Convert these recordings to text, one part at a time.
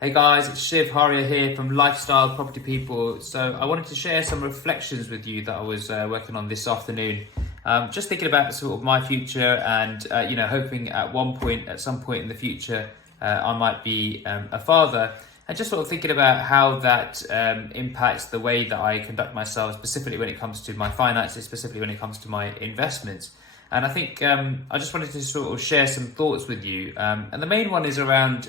Hey guys, it's Shiv here from Lifestyle Property People. So I wanted to share some reflections with you that I was working on this afternoon. Just thinking about sort of my future and, hoping at some point in the future, I might be a father. And just sort of thinking about how that impacts the way that I conduct myself, specifically when it comes to my finances, specifically when it comes to my investments. And I think I just wanted to sort of share some thoughts with you. And the main one is around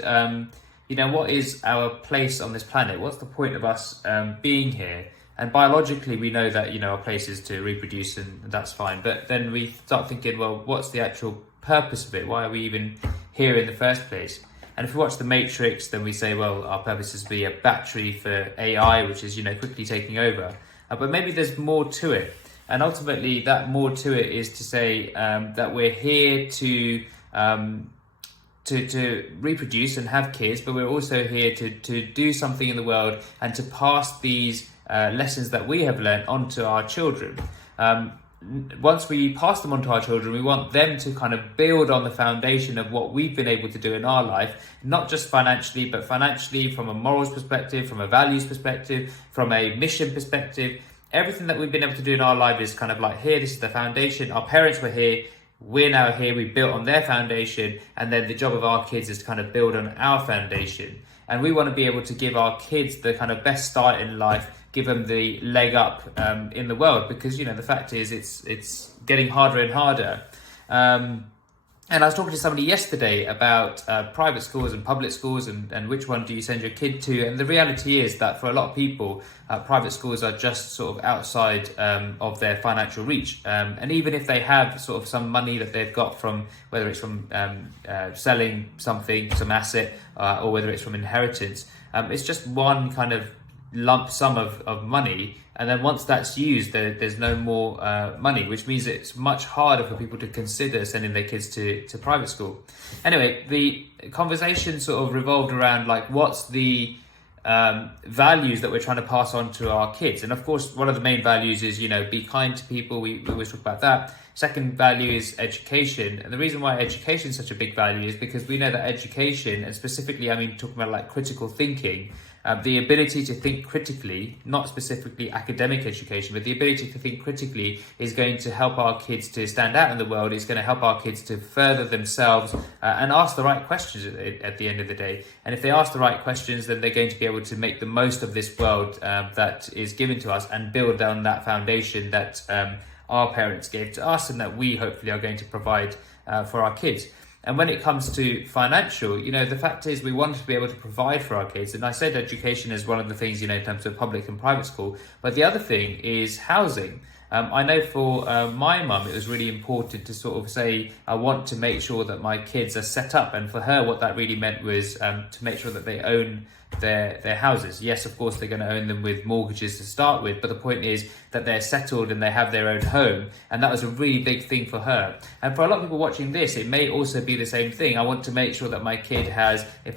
what is our place on this planet? What's the point of us being here? And biologically, we know that, our place is to reproduce and that's fine. But then we start thinking, well, what's the actual purpose of it? Why are we even here in the first place? And if we watch The Matrix, then we say, well, our purpose is to be a battery for AI, which is, quickly taking over. But maybe there's more to it. And ultimately, that more to it is to say that we're here to reproduce and have kids, but we're also here to do something in the world and to pass these lessons that we have learned onto our children. Once we pass them on to our children, we want them to kind of build on the foundation of what we've been able to do in our life, not just financially, but financially from a morals perspective, from a values perspective, from a mission perspective. Everything that we've been able to do in our life is kind of like, here, this is the foundation. Our parents were here. We're now here, we built on their foundation, and then the job of our kids is to kind of build on our foundation. And we want to be able to give our kids the kind of best start in life, give them the leg up in the world, because, the fact is it's getting harder and harder. And I was talking to somebody yesterday about private schools and public schools and which one do you send your kid to. And the reality is that for a lot of people, private schools are just sort of outside of their financial reach. And even if they have sort of some money that they've got from, whether it's from selling something, some asset, or whether it's from inheritance, it's just one kind of lump sum of money, and then once that's used, there's no more money, which means it's much harder for people to consider sending their kids to private school. Anyway, the conversation sort of revolved around like, what's the values that we're trying to pass on to our kids? And of course, one of the main values is, be kind to people. We always talk about that. Second value is education. And the reason why education is such a big value is because we know that education, and specifically, talking about like critical thinking, the ability to think critically, not specifically academic education, but the ability to think critically is going to help our kids to stand out in the world. It's going to help our kids to further themselves and ask the right questions at the end of the day. And if they ask the right questions, then they're going to be able to make the most of this world that is given to us and build on that foundation that our parents gave to us and that we hopefully are going to provide for our kids. And when it comes to financial, the fact is we want to be able to provide for our kids. And I said education is one of the things, in terms of public and private school. But the other thing is housing. I know for my mum, it was really important to sort of say, I want to make sure that my kids are set up. And for her, what that really meant was to make sure that they own their houses. Yes, of course, they're going to own them with mortgages to start with, but the point is that they're settled and they have their own home, and that was a really big thing for her. And for a lot of people watching this, it may also be the same thing. I want to make sure that my kid has, a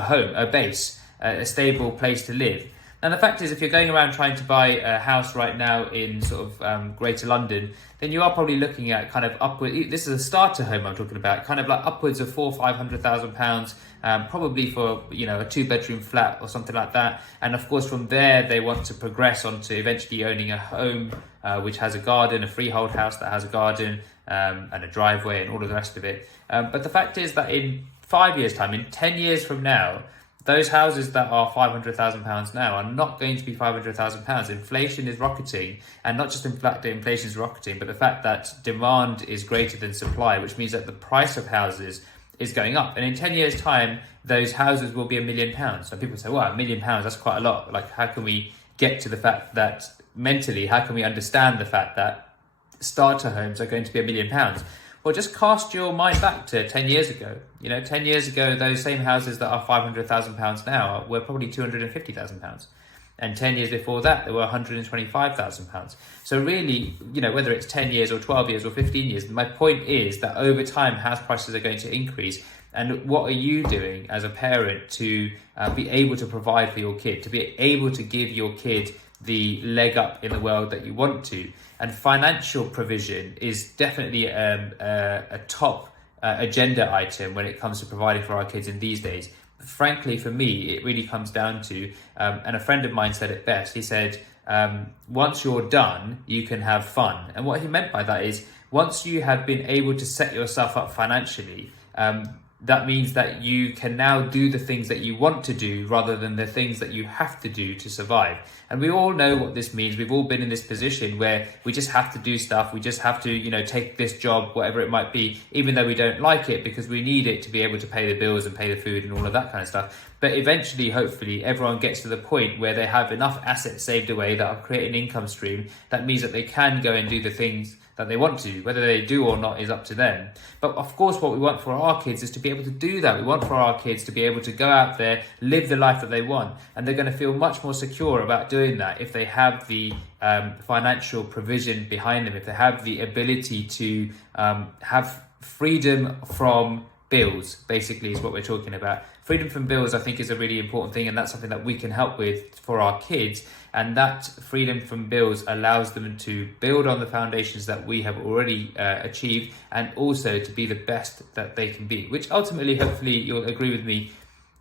home, a base, a stable place to live. And the fact is, if you're going around trying to buy a house right now in sort of Greater London, then you are probably looking at kind of upward. This is a starter home I'm talking about, kind of like upwards of £400,000-500,000, probably for a 2-bedroom flat or something like that. And of course, from there they want to progress on to eventually owning a home which has a garden, a freehold house that has a garden and a driveway and all of the rest of it. But the fact is that in 5 years' time, in 10 years from now, those houses that are £500,000 now are not going to be £500,000. Inflation is rocketing, and not just the fact that inflation is rocketing, but the fact that demand is greater than supply, which means that the price of houses is going up. And in 10 years' time, those houses will be £1 million. So people say, well, £1 million, that's quite a lot. Like, how can we get to the fact that mentally, how can we understand the fact that starter homes are going to be £1 million? Well, just cast your mind back to 10 years ago. 10 years ago, those same houses that are £500,000 now were probably £250,000. And 10 years before that, they were £125,000. So really, whether it's 10 years or 12 years or 15 years, my point is that over time, house prices are going to increase. And what are you doing as a parent to be able to provide for your kid, to be able to give your kid the leg up in the world that you want to? And financial provision is definitely a top agenda item when it comes to providing for our kids in these days. Frankly, for me, it really comes down to, and a friend of mine said it best. He said, once you're done, you can have fun. And what he meant by that is, once you have been able to set yourself up financially, that means that you can now do the things that you want to do rather than the things that you have to do to survive. And we all know what this means. We've all been in this position where we just have to do stuff. We just have to, take this job, whatever it might be, even though we don't like it, because we need it to be able to pay the bills and pay the food and all of that kind of stuff. But eventually, hopefully, everyone gets to the point where they have enough assets saved away that will create an income stream that means that they can go and do the things that they want to. Whether they do or not is up to them. But of course, what we want for our kids is to be able to do that. We want for our kids to be able to go out there, live the life that they want. And they're going to feel much more secure about doing that if they have the financial provision behind them, if they have the ability to have freedom from bills, basically, is what we're talking about. Freedom from bills, I think, is a really important thing, and that's something that we can help with for our kids. And that freedom from bills allows them to build on the foundations that we have already achieved, and also to be the best that they can be, which ultimately, hopefully, you'll agree with me,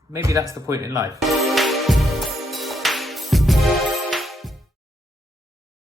maybe that's the point in life.